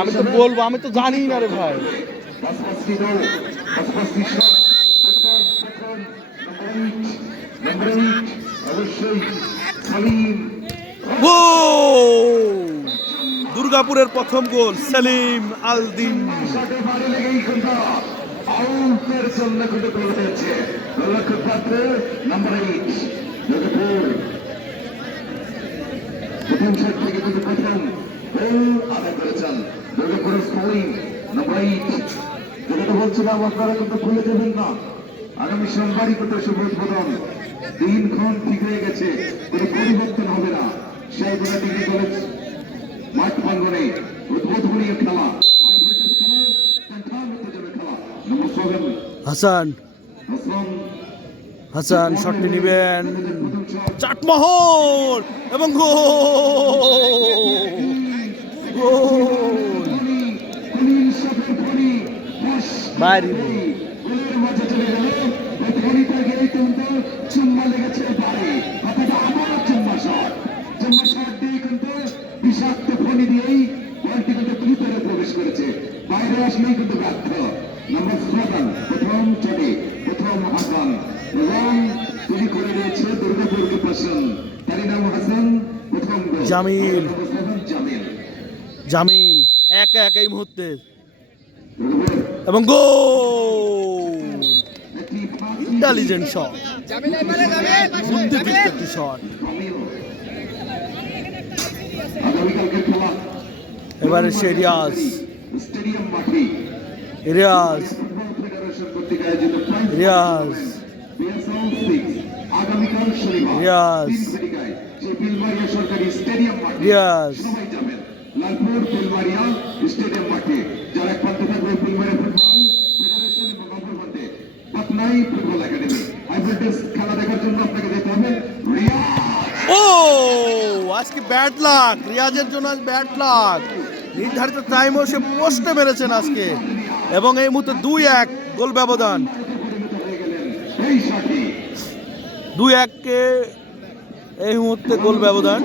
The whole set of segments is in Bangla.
আমি তো বলবো, আমি তো জানি না রে ভাই। দুর্গাপুরের প্রথম গোল সেলিম আলদিন। বলছিলাম আপনারা কিন্তু ভুলে যাবেন না, আগামী সোমবারই কিন্তু শুভ উদ্বোধন। দিনক্ষণ ঠিক হয়ে গেছে, কোনো পরিবর্তন হবে না। শাহীদুল্লাহ ডিগ্রি কলেজ মাঠ প্রাঙ্গণে উদ্বোধনী খেলা, হাসান হাসান শটটি নিবেন, চাটমোহর এবং বাইরে বিষাক্ত ফণি দিয়েই বলটি কিন্তু ভিতরে প্রবেশ করেছে, বাইরে আসলেই কিন্তু ব্যর্থ। নম্বর 7 প্রথম চটে প্রথম হাসান এবং তিনি করে দিয়েছে দুর্গাপুরকে পছন্দ, তারই নাম হাসান। প্রথম জামিল জামিল জামিল এক এই মুহূর্তে এবং গোল। ইন্টেলিজেন্ট শট, বুদ্ধিদীপ্ত একটি শট। এবারে সে রিয়াজ স্টেডিয়াম মাঠে রিয়াজ রিয়াজ আগামীকাল শনিবার রিয়াজ বিলবাড়িয়া সরকারি স্টেডিয়াম মাঠে রিয়াজ সবাই যাবেন। লালপুর বিলবাড়িয়া স্টেডিয়াম মাঠে যারা এক প্রান্তে থাকবে বিলবাড়িয়া ফুটবল ফেডারেশন এবং অপরপন্থে পাটনাই ফুটবল একাডেমি হাইব্রিড খেলা দেখার জন্য আপনাকে যেতে হবে রিয়াজ। ও আজকে ব্যাড লাক, রিয়াজের জন্য আজ ব্যাড লাক। নির্ধারিত টাইমও সে পোস্টে মেরেছেন আজকে এবং এই মুহূর্তে 2-1 গোল ব্যবধান। 2-1 এই মুহূর্তে গোল ব্যবধান।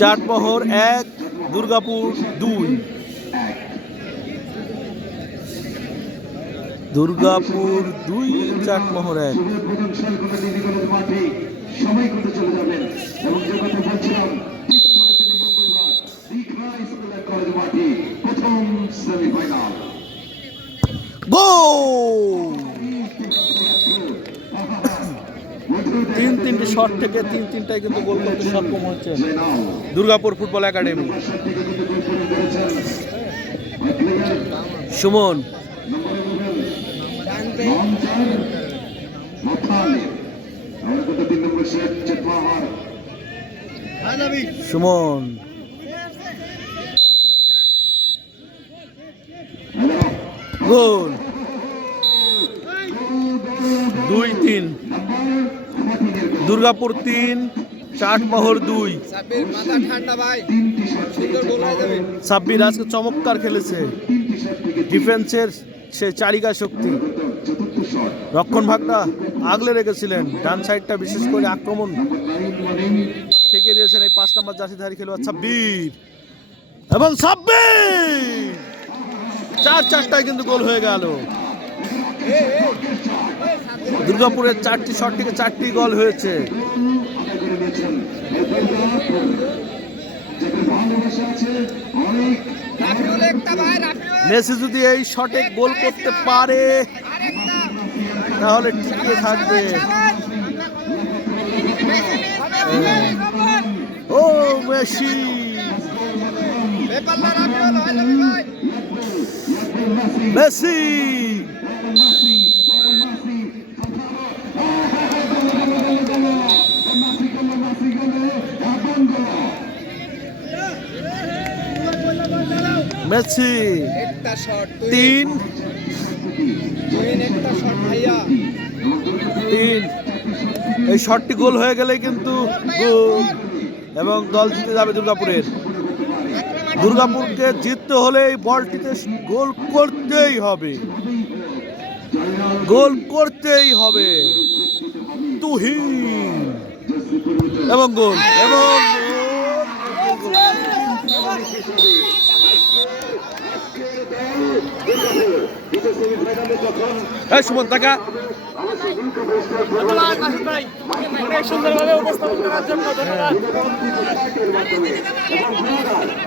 চাটমোহর 1 দুর্গাপুর 2। দুর্গাপুর 2 চাটমোহর 1। সবাই কিন্তু চলে যাবেন এবং যে কথা বলছিলাম ঠিক পরের দিন মঙ্গলবার দীঘা স্কুল অ্যান্ড কলেজ মাঠে প্রথম সেমিফাইনাল। গোল! 3-3টি শট থেকে 3-3টাই কিন্তু গোল করতে সক্ষম হচ্ছে দুর্গাপুর ফুটবল একাডেমি। সুমন সুমন গোল। 2-3 দুর্গাপুর 3 চাটমোহর 2। সাব্বির আজকে চমৎকার খেলেছে, ডিফেন্সের সে চারিকা শক্তি। রক্ষণ ভাগটা আগলে রেখেছিলেন, ডান সাইডটা বিশেষ করে আক্রমণ থেকে দিয়েছেন এই 5 নম্বর জার্সিধারী খেলোয়াড় সাব্বির এবং সাব্বির 4-4টায় কিন্তু গোল হয়ে গেল। দুর্গাপুরের 4টি শট থেকে 4টি গোল হয়েছে। মেসি যদি এই শটে গোল করতে পারে তাহলে টিকে থাকবে। ও মেসি মেসি মেসি 3 এই শটটি গোল হয়ে গেলে কিন্তু এবং দল জিতে যাবে দুর্গাপুরের। দুর্গাপুরকে জিততে হলে এই বলটিতে গোল করতেই হবে, গোল করতেই হবে। তুহিন এবং গোল এবং এই সুমন টাকা ধন্যবাদ মাসুদ ভাই, অনেক সুন্দরভাবে উপস্থাপন করার জন্য ধন্যবাদ।